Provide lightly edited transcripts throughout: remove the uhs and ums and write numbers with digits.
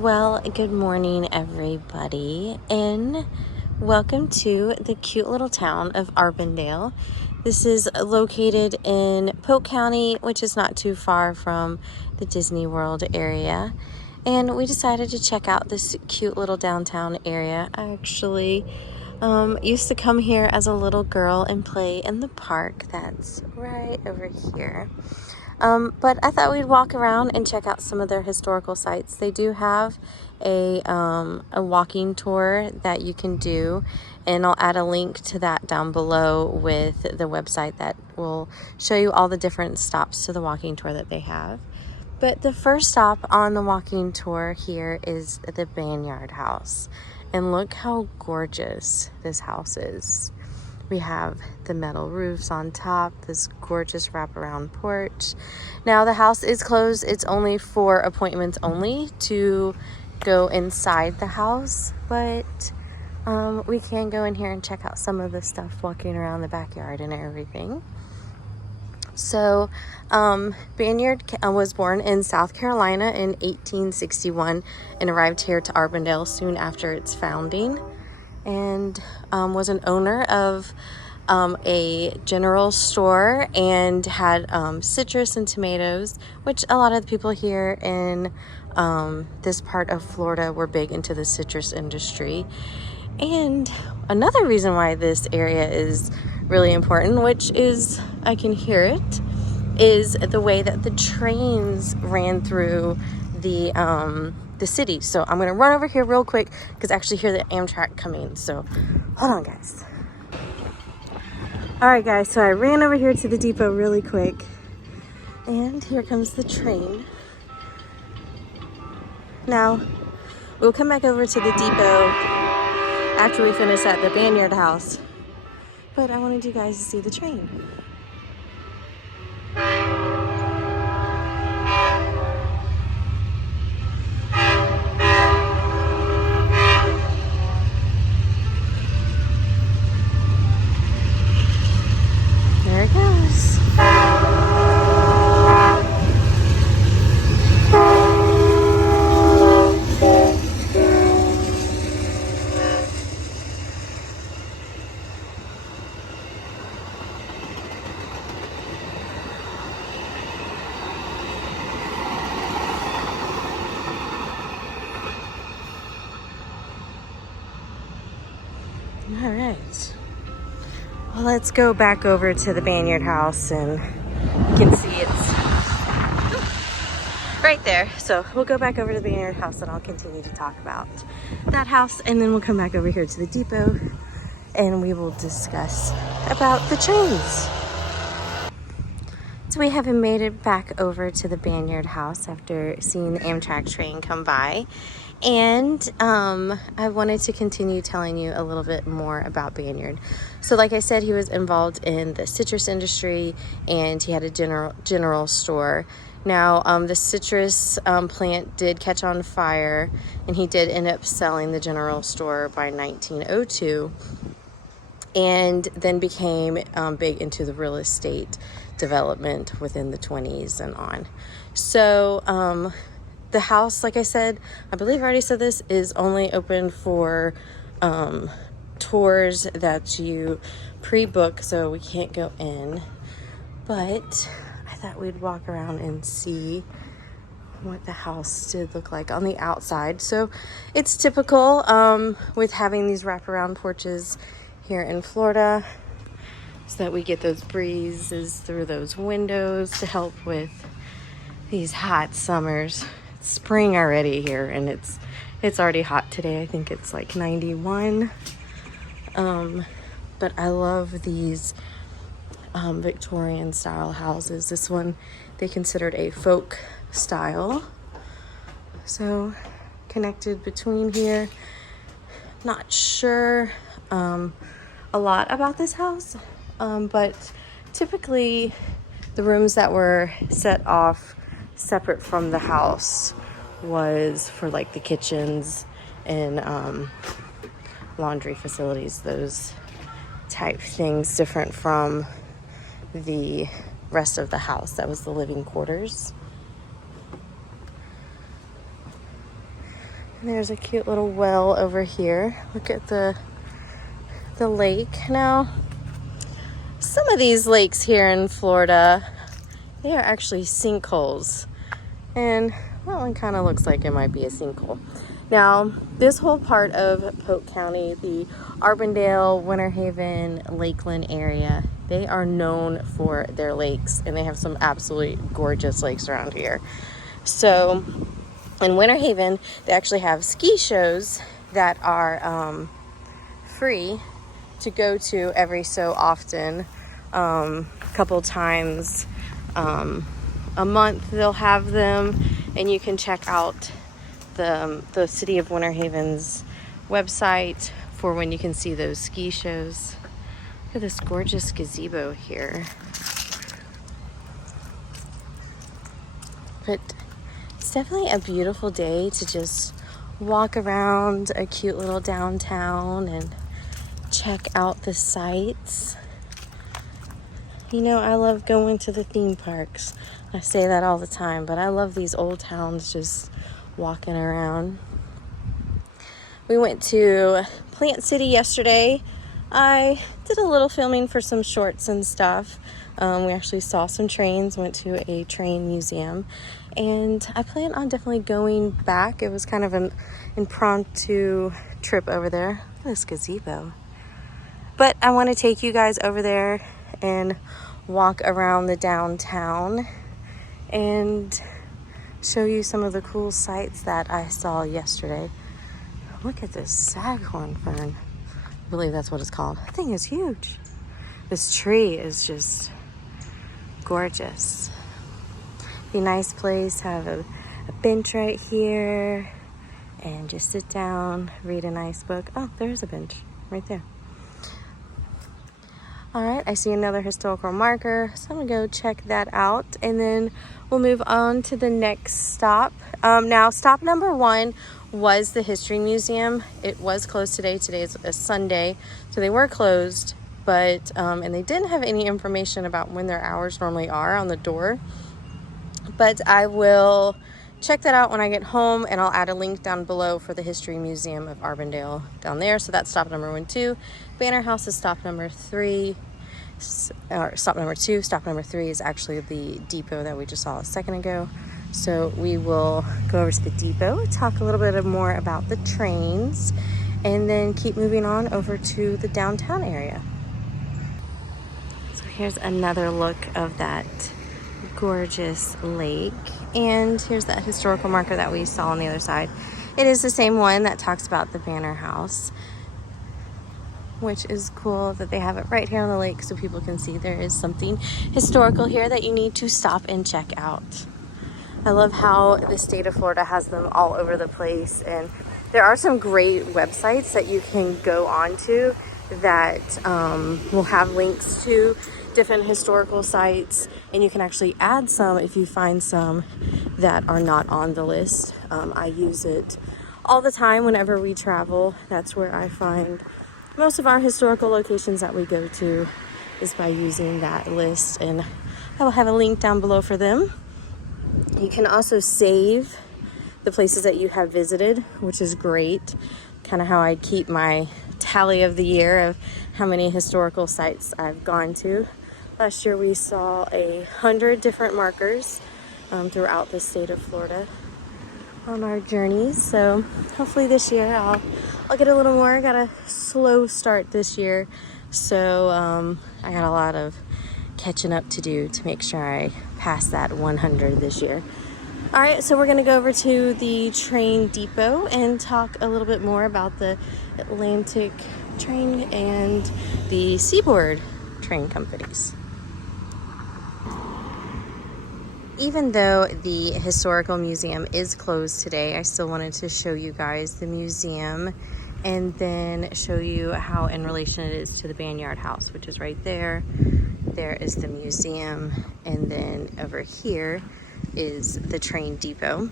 Well, good morning, everybody, and welcome to the cute little town of Urbandale. This is located in Polk County, which is not too far from the Disney World area. And we decided to check out this cute little downtown area. I actually used to come here as a little girl and play in the park that's right over here. But I thought we'd walk around and check out some of their historical sites. They do have a walking tour that you can do, and I'll add a link to that down below with the website that will show you all the different stops to the walking tour that they have. But the first stop on the walking tour here is the Baynard House. And look how gorgeous this house is. We have the metal roofs on top, this gorgeous wraparound porch. Now the house is closed. It's only for appointments only to go inside the house, but we can go in here and check out some of the stuff walking around the backyard and everything. So Vineyard was born in South Carolina in 1861 and arrived here to Auburndale soon after its founding, and was an owner of a general store and had citrus and tomatoes, which a lot of the people here in this part of Florida were big into the citrus industry. And another reason why this area is really important, which is, I can hear it, is the way that the trains ran through the city. So I'm gonna run over here real quick because I actually hear the Amtrak coming. So hold on, guys. All right, guys, so I ran over here to the depot really quick, and here comes the train. Now we'll come back over to the depot after we finish at the Vineyard House, but I wanted you guys to see the train. There it goes. All right. Well, let's go back over to the Baynard House, and you can see it's right there. So we'll go back over to the Vineyard House and I'll continue to talk about that house, and then we'll come back over here to the depot and we will discuss about the trains. So we haven't made it back over to the Vineyard House after seeing the Amtrak train come by. And I wanted to continue telling you a little bit more about Baynard. So like I said, he was involved in the citrus industry, and he had a general store. Now, the citrus plant did catch on fire, and he did end up selling the general store by 1902, and then became big into the real estate development within the 20s and on. So the house, like I said, I believe I already said this, is only open for tours that you pre-book, so we can't go in. But I thought we'd walk around and see what the house did look like on the outside. So it's typical with having these wraparound porches here in Florida, so that we get those breezes through those windows to help with these hot summers. It's spring already here, and it's already hot today. I think it's like 91. But I love these Victorian style houses. This one they considered a folk style. So connected between here. Not sure a lot about this house, but typically the rooms that were set off separate from the house was for like the kitchens and laundry facilities, those type things, different from the rest of the house. That was the living quarters. And there's a cute little well over here. Look at the lake. Now, some of these lakes here in Florida, they are actually sinkholes. And that one kind of looks like it might be a sinkhole. Now, this whole part of Polk County, the Auburndale, Winter Haven, Lakeland area, they are known for their lakes, and they have some absolutely gorgeous lakes around here. So in Winter Haven, they actually have ski shows that are free to go to every so often. A couple times a month they'll have them, and you can check out the City of Winter Haven's website for when you can see those ski shows. Look at this gorgeous gazebo here. But it's definitely a beautiful day to just walk around a cute little downtown and check out the sights. You know, I love going to the theme parks. I say that all the time, but I love these old towns just walking around. We went to Plant City yesterday. I did a little filming for some shorts and stuff. We actually saw some trains, went to a train museum, and I plan on definitely going back. It was kind of an impromptu trip over there. Look at this gazebo. But I want to take you guys over there and walk around the downtown and show you some of the cool sights that I saw yesterday. Look at this saghorn fern. I believe that's what it's called. That thing is huge. This tree is just gorgeous. Be a nice place, have a bench right here and just sit down, read a nice book. Oh, there's a bench right there. All right, I see another historical marker, so I'm gonna go check that out, and then we'll move on to the next stop. Now, stop number 1 was the History Museum. It was closed today. Today is a Sunday, so they were closed, but and they didn't have any information about when their hours normally are on the door. But I will check that out when I get home, and I'll add a link down below for the History Museum of Auburndale down there. So that's stop number 1, 2. Baynard House is stop number 3, or stop number 2. Stop number 3 is actually the depot that we just saw a second ago. So we will go over to the depot, talk a little bit more about the trains, and then keep moving on over to the downtown area. So here's another look of that gorgeous lake, and here's that historical marker that we saw on the other side. It is the same one that talks about the Baynard House, which is cool that they have it right here on the lake so people can see there is something historical here that you need to stop and check out. I love how the state of Florida has them all over the place, and there are some great websites that you can go onto that will have links to different historical sites, and you can actually add some if you find some that are not on the list. I use it all the time whenever we travel. That's where I find most of our historical locations that we go to, is by using that list, and I will have a link down below for them. You can also save the places that you have visited, which is great. Kind of how I keep my tally of the year of how many historical sites I've gone to. Last year we saw 100 different markers throughout the state of Florida on our journeys. So hopefully this year I'll get a little more. I got a slow start this year, so I got a lot of catching up to do to make sure I pass that 100 this year. All right, so we're gonna go over to the train depot and talk a little bit more about the Atlantic train and the Seaboard train companies. Even though the historical museum is closed today, I still wanted to show you guys the museum and then show you how in relation it is to the Vineyard House, which is right there. There is the museum, and then over here is the train depot.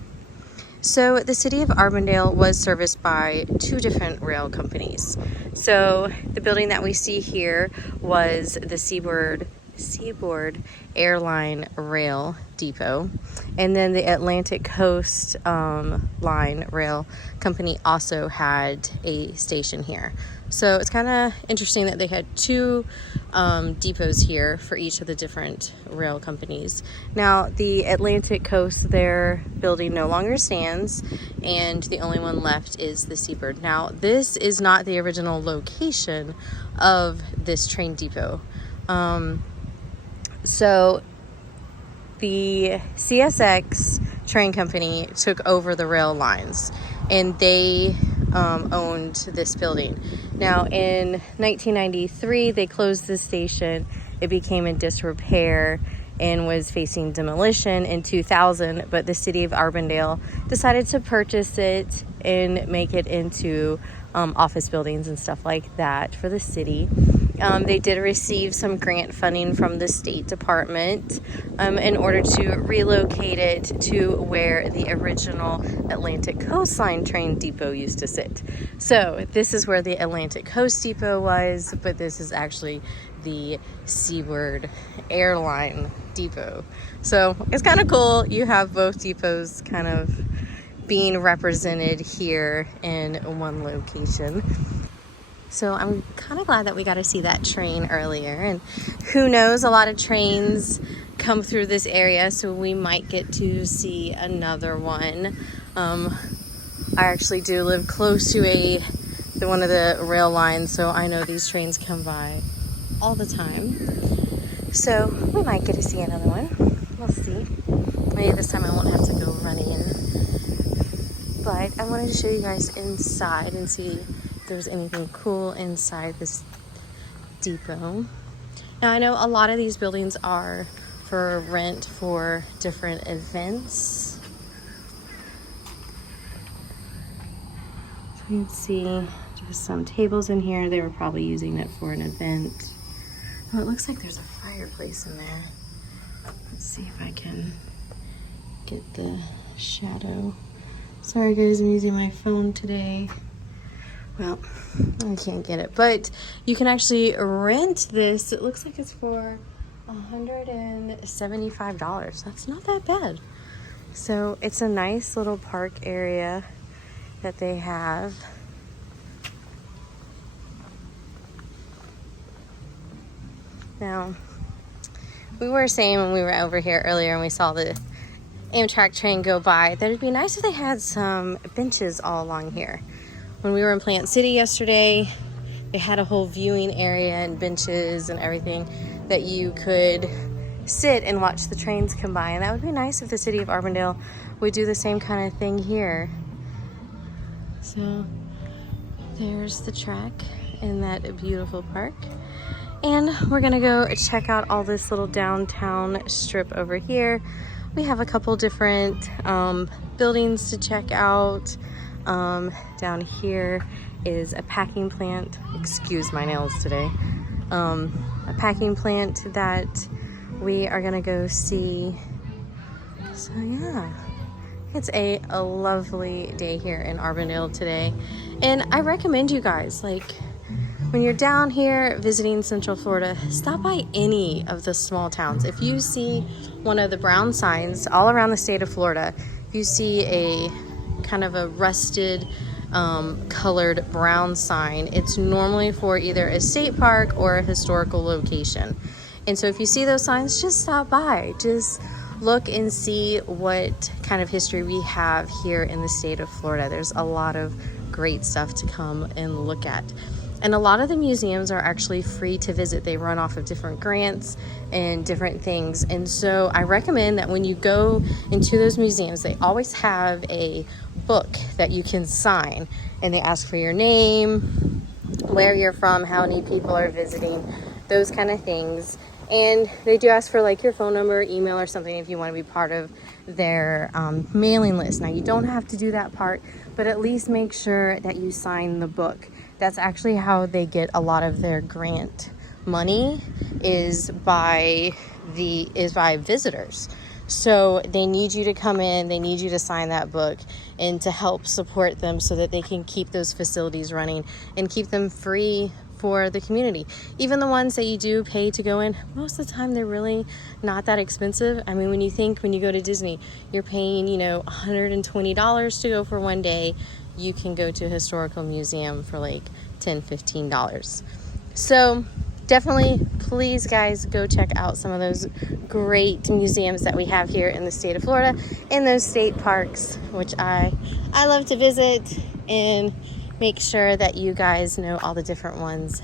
So the city of Auburndale was serviced by 2 different rail companies. So the building that we see here was the Seaboard Seaboard Airline Rail Depot, and then the Atlantic Coast Line Rail Company also had a station here. So it's kind of interesting that they had two depots here for each of the different rail companies. Now, the Atlantic Coast, their building no longer stands, and the only one left is the Seabird. Now, this is not the original location of this train depot. So the CSX train company took over the rail lines, and they owned this building. Now, in 1993, they closed the station. It became in disrepair and was facing demolition in 2000, but the City of Auburndale decided to purchase it and make it into office buildings and stuff like that for the city. They did receive some grant funding from the State Department in order to relocate it to where the original Atlantic Coastline train depot used to sit. So this is where the Atlantic Coast Depot was, but this is actually the Seaboard Airline Depot. So it's kind of cool. You have both depots kind of being represented here in one location. So I'm kind of glad that we got to see that train earlier, and who knows, a lot of trains come through this area, so we might get to see another one. I actually do live close to one of the rail lines, so I know these trains come by all the time. So we might get to see another one. We'll see. Maybe this time I won't have to go running in. But I wanted to show you guys inside and see if there's anything cool inside this depot. Now, I know a lot of these buildings are for rent for different events. So you can see there's some tables in here. They were probably using it for an event. Oh, it looks like there's a fireplace in there. Let's see if I can get the shadow. Sorry guys, I'm using my phone today. Well, I can't get it, but you can actually rent this. It looks like it's for $175. That's not that bad. So it's a nice little park area that they have. Now, we were saying when we were over here earlier and we saw the Amtrak train go by that it'd be nice if they had some benches all along here. When we were in Plant City yesterday, they had a whole viewing area and benches and everything that you could sit and watch the trains come by, and that would be nice if the City of Auburndale would do the same kind of thing here. So there's the track in that beautiful park. And we're gonna go check out all this little downtown strip over here. We have a couple different buildings to check out. Down here is a packing plant. Excuse my nails today. A packing plant that we are gonna go see. So yeah, it's a lovely day here in Auburndale today. And I recommend you guys, like, when you're down here visiting Central Florida, stop by any of the small towns. If you see one of the brown signs all around the state of Florida, if you see a kind of a rusted colored brown sign, it's normally for either a state park or a historical location. And so if you see those signs, just stop by. Just look and see what kind of history we have here in the state of Florida. There's a lot of great stuff to come and look at. And a lot of the museums are actually free to visit. They run off of different grants and different things. And so I recommend that when you go into those museums, they always have a book that you can sign. And they ask for your name, where you're from, how many people are visiting, those kind of things. And they do ask for like your phone number, email, or something if you want to be part of their mailing list. Now, you don't have to do that part, but at least make sure that you sign the book. That's actually how they get a lot of their grant money, is by visitors. So they need you to come in, they need you to sign that book and to help support them so that they can keep those facilities running and keep them free for the community. Even the ones that you do pay to go in, most of the time they're really not that expensive. I mean, when you go to Disney, you're paying, you know, $120 to go for one day. You can go to a historical museum for like $10, $15. So definitely, please guys, go check out some of those great museums that we have here in the state of Florida, in those state parks, which I love to visit and make sure that you guys know all the different ones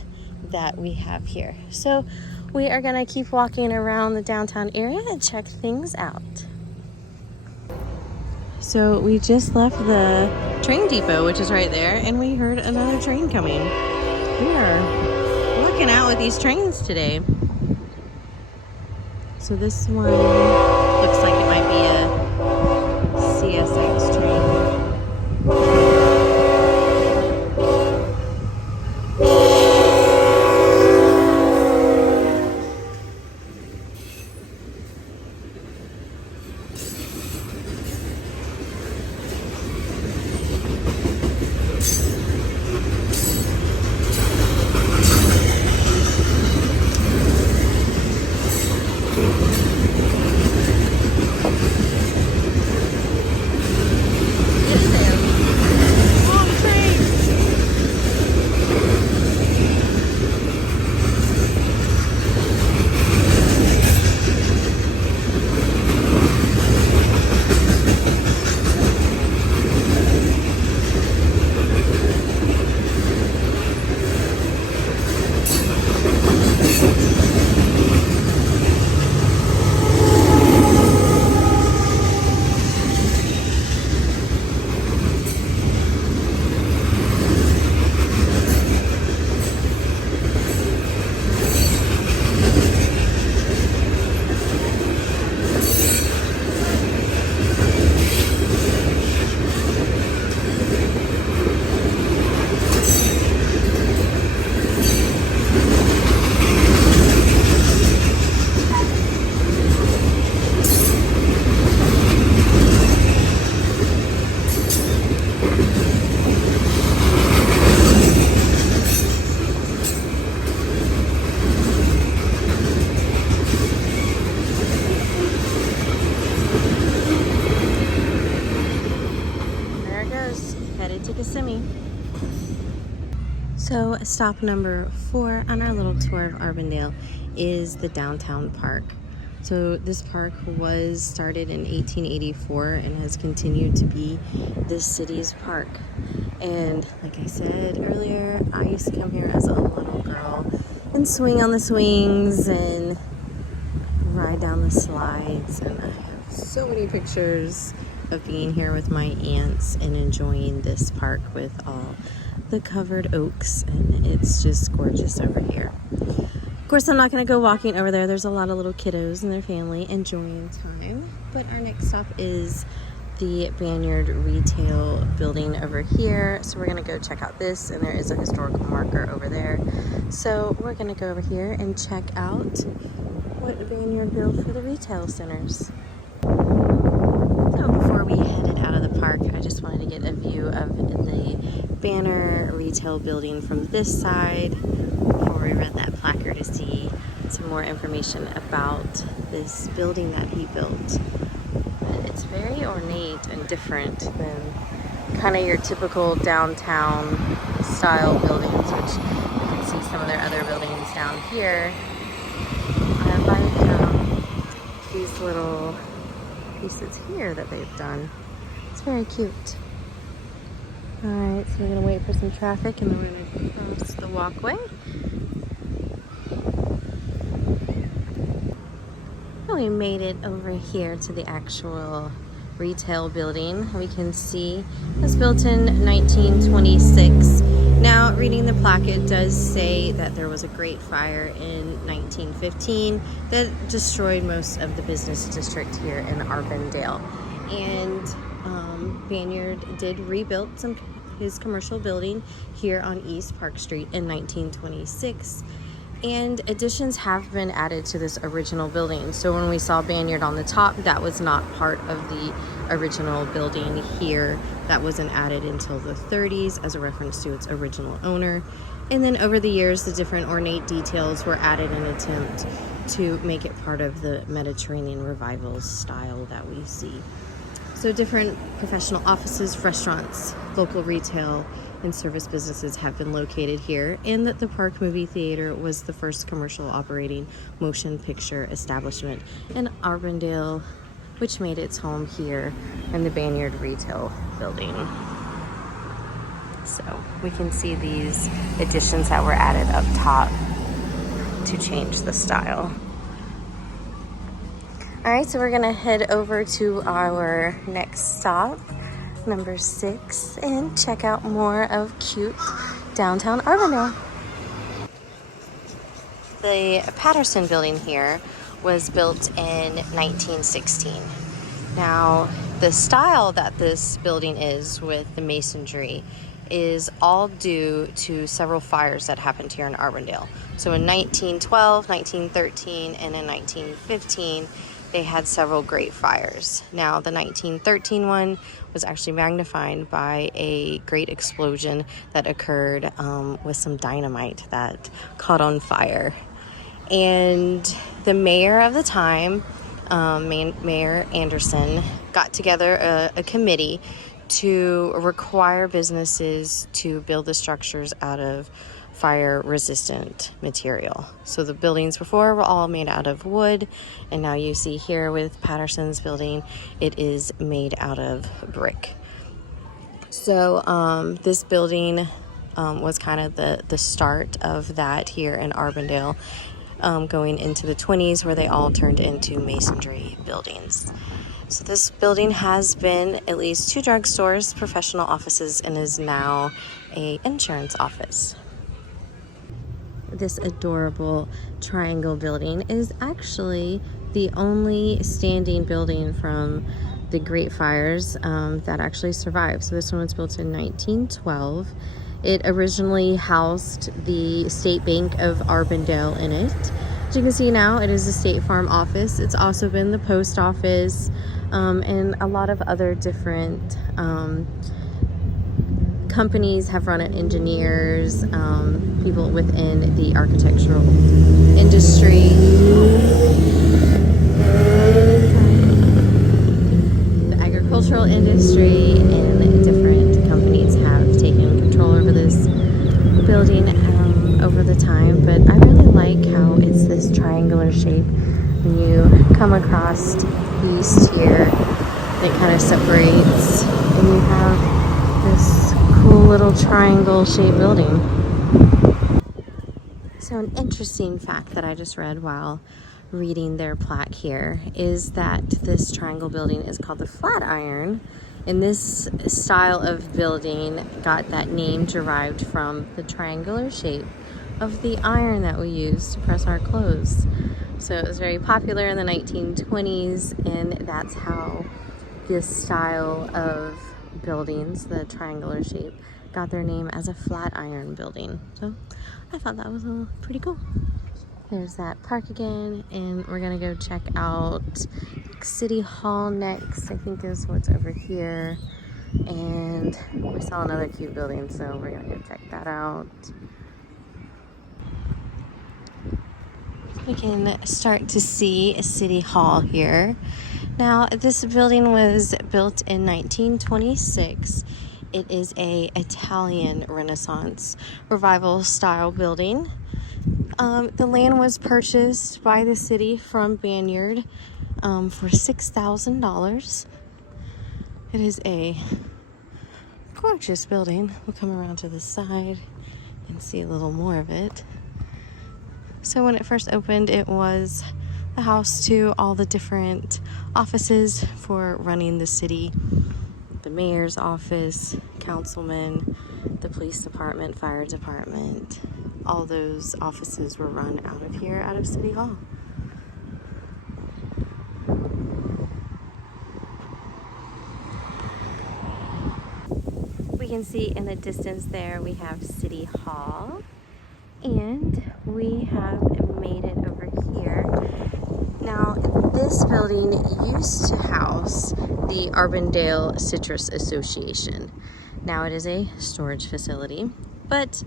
that we have here. So we are gonna keep walking around the downtown area and check things out. So we just left the train depot, which is right there, and we heard another train coming. We are looking out with these trains today. So this one looks like it might be a CSX train. So stop number 4 on our little tour of Urbandale is the downtown park. So this park was started in 1884 and has continued to be this city's park. And like I said earlier, I used to come here as a little girl and swing on the swings and ride down the slides. And I have so many pictures of being here with my aunts and enjoying this park with all the covered oaks, and it's just gorgeous over here. Of course, I'm not going to go walking over there. There's a lot of little kiddos and their family enjoying time. But our next stop is the Baynard retail building over here. So we're going to go check out this, and there is a historical marker over there. So we're going to go over here and check out what Vineyard built for the retail centers. So before we headed out of the park, I just wanted to get a view of the Banner retail building from this side before we read that placard to see some more information about this building that he built. But it's very ornate and different than kind of your typical downtown style buildings, which you can see some of their other buildings down here. I like these little pieces here that they've done. It's very cute. Alright, so we're going to wait for some traffic and then we're going to cross the walkway. And we made it over here to the actual retail building. We can see it was built in 1926. Now, reading the plaque, it does say that there was a great fire in 1915 that destroyed most of the business district here in Auburndale. And Vineyard did rebuild his commercial building here on East Park Street in 1926. And additions have been added to this original building. So when we saw Baynard on the top, that was not part of the original building here. That wasn't added until the 30s as a reference to its original owner. And then over the years, the different ornate details were added in an attempt to make it part of the Mediterranean revival style that we see. So different professional offices, restaurants, local retail, and service businesses have been located here, and that the Park Movie Theater was the first commercial operating motion picture establishment in Auburndale, which made its home here in the Vineyard Retail Building. So we can see these additions that were added up top to change the style. All right, so we're gonna head over to our next stop, number 6, and check out more of cute downtown Auburndale. The Patterson building here was built in 1916. Now, the style that this building is with the masonry is all due to several fires that happened here in Auburndale. So in 1912, 1913, and in 1915, they had several great fires. Now, the 1913 one was actually magnified by a great explosion that occurred with some dynamite that caught on fire. And the mayor of the time, Mayor Anderson, got together a committee to require businesses to build the structures out of fire-resistant material. So the buildings before were all made out of wood, and now you see here with Patterson's building, it is made out of brick. So this building was kind of the start of that here in Urbandale, going into the 20s, where they all turned into masonry buildings. So this building has been at least 2 drugstores, professional offices, and is now an insurance office. This adorable triangle building is actually the only standing building from the Great Fires that actually survived. So this one was built in 1912. It originally housed the State Bank of Auburndale in it. As you can see now, it is a State Farm office. It's also been the post office and a lot of other different companies have run it, engineers, people within the architectural industry. The agricultural industry and different companies have taken control over this building over the time, but I really like how it's this triangular shape. When you come across east here, it kind of separates and you have this cool little triangle shaped building. So an interesting fact that I just read while reading their plaque here is that this triangle building is called the Flatiron, and this style of building got that name derived from the triangular shape of the iron that we use to press our clothes. So it was very popular in the 1920s, and that's how this style of buildings, the triangular shape, got their name as a Flatiron building. So I thought that was pretty cool. There's that park again, and we're gonna go check out City Hall next, I think is what's over here. And we saw another cute building, so we're gonna go check that out. We can start to see City Hall here. Now, this building was built in 1926. It is a Italian Renaissance revival style building. The land was purchased by the city from Baynard for $6,000. It is a gorgeous building. We'll come around to the side and see a little more of it. So when it first opened, it was the house to all the different offices for running the city. The mayor's office, councilman, the police department, fire department. All those offices were run out of here, out of City Hall. We can see in the distance there we have City Hall, and we have made it over here. Now, this building used to house the Auburndale Citrus Association. Now it is a storage facility, but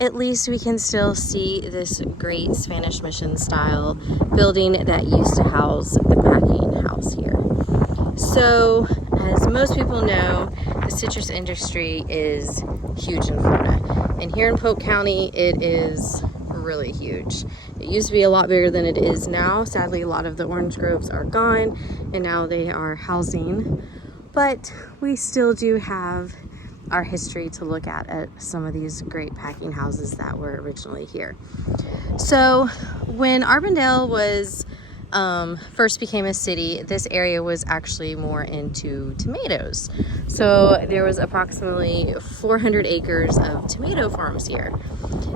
at least we can still see this great Spanish Mission style building that used to house the packing house here. So, as most people know, the citrus industry is huge in Florida. And here in Polk County, it is really huge. It used to be a lot bigger than it is now. Sadly, a lot of the orange groves are gone, and now they are housing. But we still do have our history to look at some of these great packing houses that were originally here. So when Urbandale was first became a city, this area was actually more into tomatoes. So there was approximately 400 acres of tomato farms here.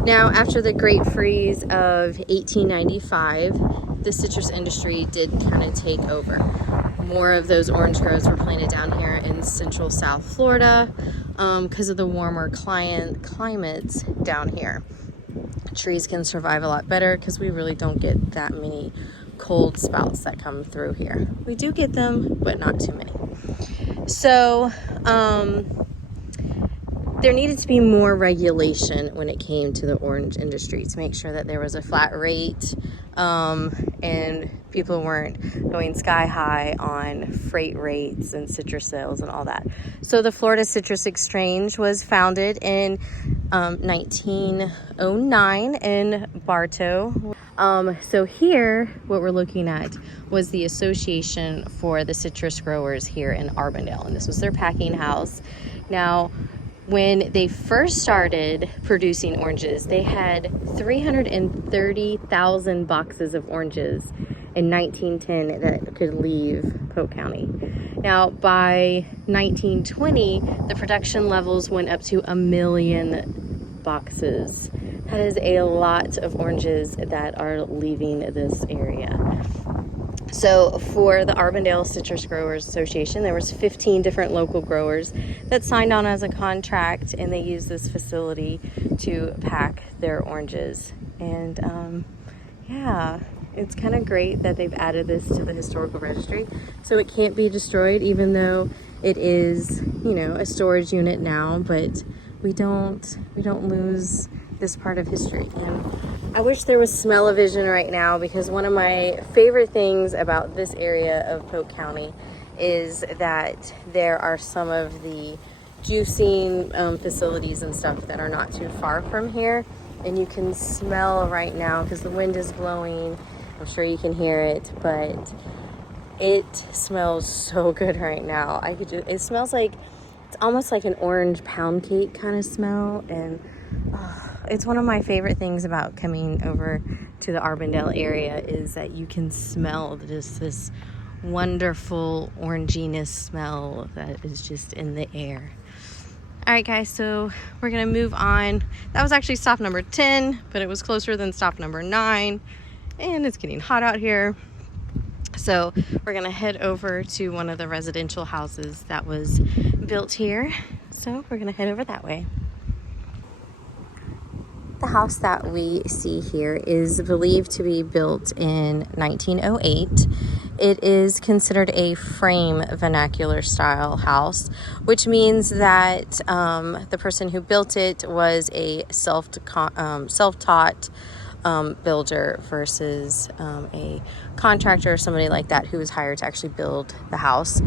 Now, after the Great Freeze of 1895, the citrus industry did kind of take over. More of those orange groves were planted down here in central South Florida because of the warmer climates down here. Trees can survive a lot better because we really don't get that many cold spouts that come through here. We do get them, but not too many. So there needed to be more regulation when it came to the orange industry to make sure that there was a flat rate and people weren't going sky high on freight rates and citrus sales and all that. So the Florida Citrus Exchange was founded in 1909 in Bartow. So here, what we're looking at was the Association for the Citrus Growers here in Auburndale, and this was their packing house. Now, when they first started producing oranges, they had 330,000 boxes of oranges in 1910 that could leave Polk County. Now, by 1920, the production levels went up to 1 million boxes. That is a lot of oranges that are leaving this area. So for the Auburndale Citrus Growers Association, there was 15 different local growers that signed on as a contract, and they used this facility to pack their oranges. And yeah, it's kind of great that they've added this to the historical registry, so it can't be destroyed, even though it is, you know, a storage unit now. But we don't lose this part of history. And I wish there was smell-o-vision right now, because one of my favorite things about this area of Polk County is that there are some of the juicing facilities and stuff that are not too far from here, and you can smell right now because the wind is blowing. I'm sure you can hear it, but it smells so good right now. It smells like, it's almost like an orange pound cake kind of smell, and it's one of my favorite things about coming over to the Auburndale area is that you can smell just this wonderful oranginess smell that is just in the air. All right, guys, so we're gonna move on. That was actually stop number 10, but it was closer than stop number 9, and it's getting hot out here. So we're gonna head over to one of the residential houses that was built here. So we're gonna head over that way. The house that we see here is believed to be built in 1908. It is considered a frame vernacular style house, which means that the person who built it was a self-taught builder versus a contractor or somebody like that who was hired to actually build the house.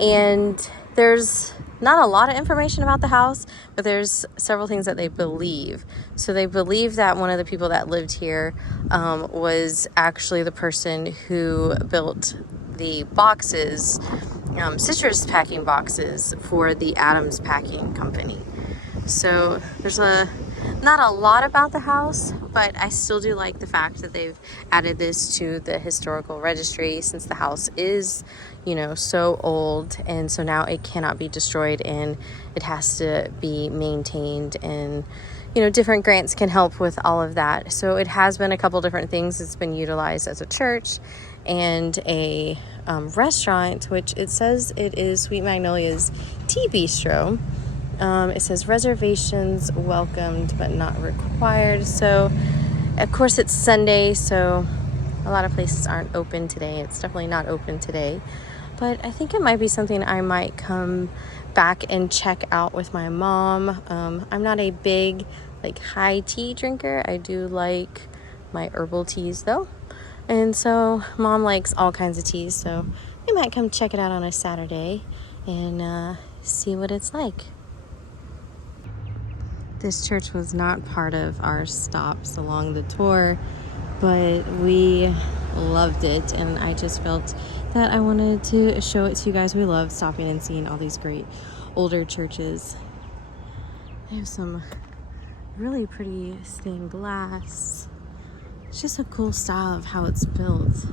And there's not a lot of information about the house, but there's several things that they believe. So they believe that one of the people that lived here was actually the person who built the boxes, citrus packing boxes for the Adams Packing Company. So there's not a lot about the house, but I still do like the fact that they've added this to the historical registry, since the house is, you know, so old, and so now it cannot be destroyed and it has to be maintained, and you know, different grants can help with all of that. So it has been a couple different things. It's been utilized as a church and a restaurant, which it says it is Sweet Magnolia's Tea Bistro. It says reservations welcomed but not required. So Of course, it's Sunday, so a lot of places aren't open today. It's definitely not open today. But I think it might be something I might come back and check out with my mom. I'm not a big, like, high tea drinker. I do like my herbal teas, though. And so mom likes all kinds of teas, so we might come check it out on a Saturday and see what it's like. This church was not part of our stops along the tour, but we loved it, and I just felt that I wanted to show it to you guys. We love stopping and seeing all these great older churches. They have some really pretty stained glass. It's just a cool style of how it's built.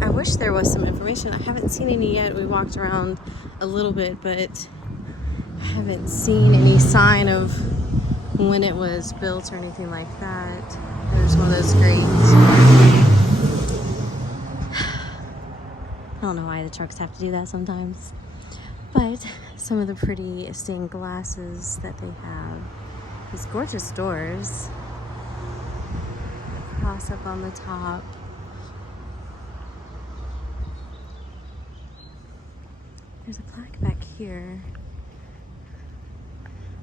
I wish there was some information. I haven't seen any yet. We walked around a little bit, but I haven't seen any sign of when it was built or anything like that. There's one of those great... I don't know why the trucks have to do that sometimes. But some of the pretty stained glasses that they have. These gorgeous doors. The cross up on the top. There's a plaque back here.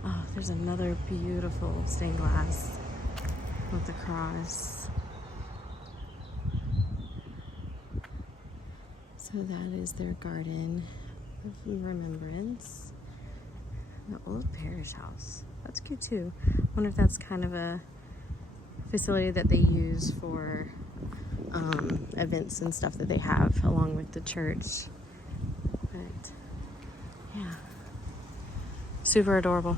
Oh, there's another beautiful stained glass with the cross. So that is their garden of remembrance. The old parish house. That's cute too. I wonder if that's kind of a facility that they use for events and stuff that they have along with the church. But yeah, super adorable.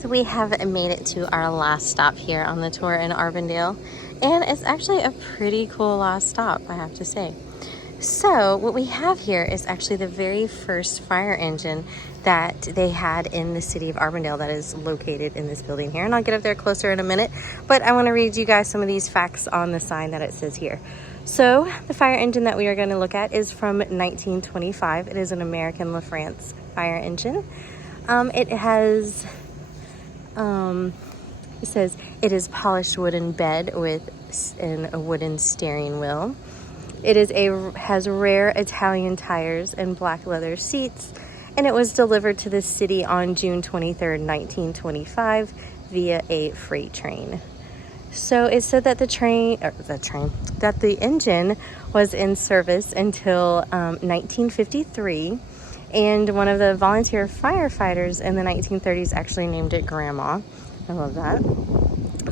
So we have made it to our last stop here on the tour in Auburndale, and it's actually a pretty cool last stop, I have to say. So what we have here is actually the very first fire engine that they had in the city of Auburndale that is located in this building here. And I'll get up there closer in a minute, but I want to read you guys some of these facts on the sign that it says here. So the fire engine that we are going to look at is from 1925. It is an American LaFrance fire engine. It has, it says it is polished wooden bed with a wooden steering wheel. It is has rare Italian tires and black leather seats, and it was delivered to the city on June 23rd, 1925 via a freight train. So it said that that the engine was in service until 1953, and one of the volunteer firefighters in the 1930s actually named it Grandma. I love that.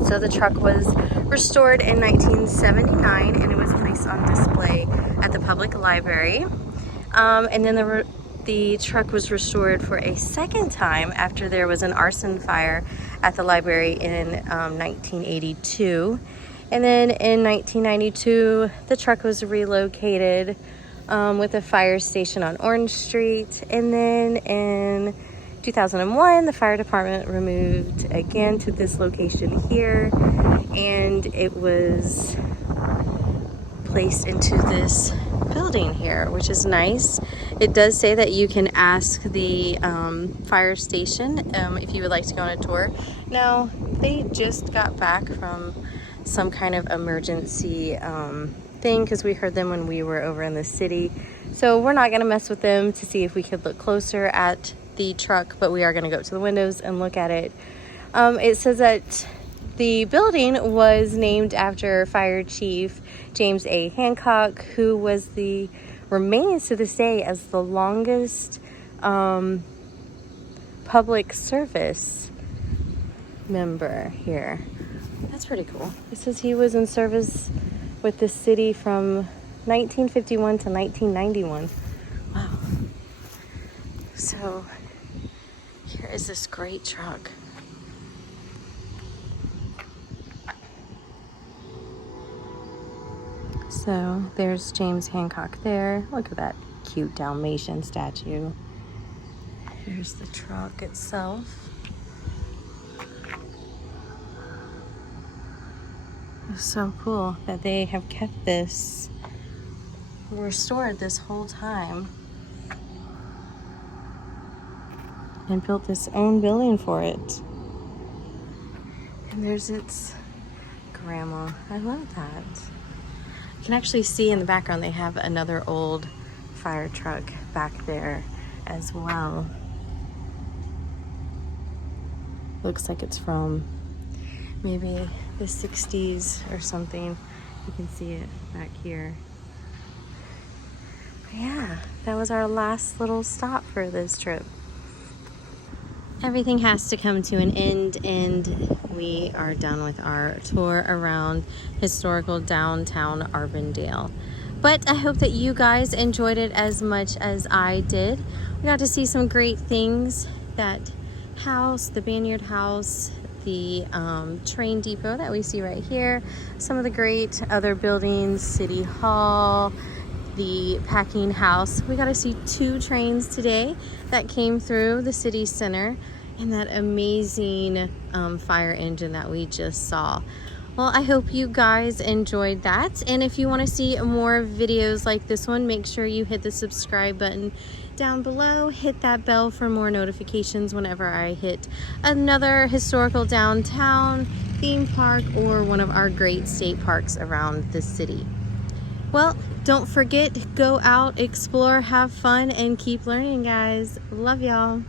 So the truck was restored in 1979, and it was placed on display at the public library. And then the truck was restored for a second time after there was an arson fire at the library in 1982. And then in 1992, the truck was relocated with a fire station on Orange Street. And then in 2001, the fire department removed again to this location here, and it was placed into this building here, which is nice. It does say that you can ask the fire station if you would like to go on a tour. Now, they just got back from some kind of emergency thing, because we heard them when we were over in the city. So we're not going to mess with them to see if we could look closer at the truck, but we are going to go to the windows and look at it. It says that the building was named after Fire Chief James A. Hancock, who remains to this day as the longest public service member here. That's pretty cool. It says he was in service with the city from 1951 to 1991. Wow. So here is this great truck. So there's James Hancock there. Look at that cute Dalmatian statue. Here's the truck itself. It's so cool that they have kept this restored this whole time. and built this own building for it. And there's its grandma. I love that. You can actually see in the background they have another old fire truck back there as well. Looks like it's from maybe the 60s or something. You can see it back here. But yeah, that was our last little stop for this trip. Everything has to come to an end, and we are done with our tour around historical downtown Auburndale. But I hope that you guys enjoyed it as much as I did. We got to see some great things. That house, the Vineyard House, the train depot that we see right here, some of the great other buildings, City Hall, the packing house. We got to see 2 trains today that came through the city center, and that amazing fire engine that we just saw. Well, I hope you guys enjoyed that, and if you want to see more videos like this one, make sure you hit the subscribe button down below. Hit that bell for more notifications whenever I hit another historical downtown theme park or one of our great state parks around the city. Well, don't forget, go out, explore, have fun, and keep learning, guys. Love y'all.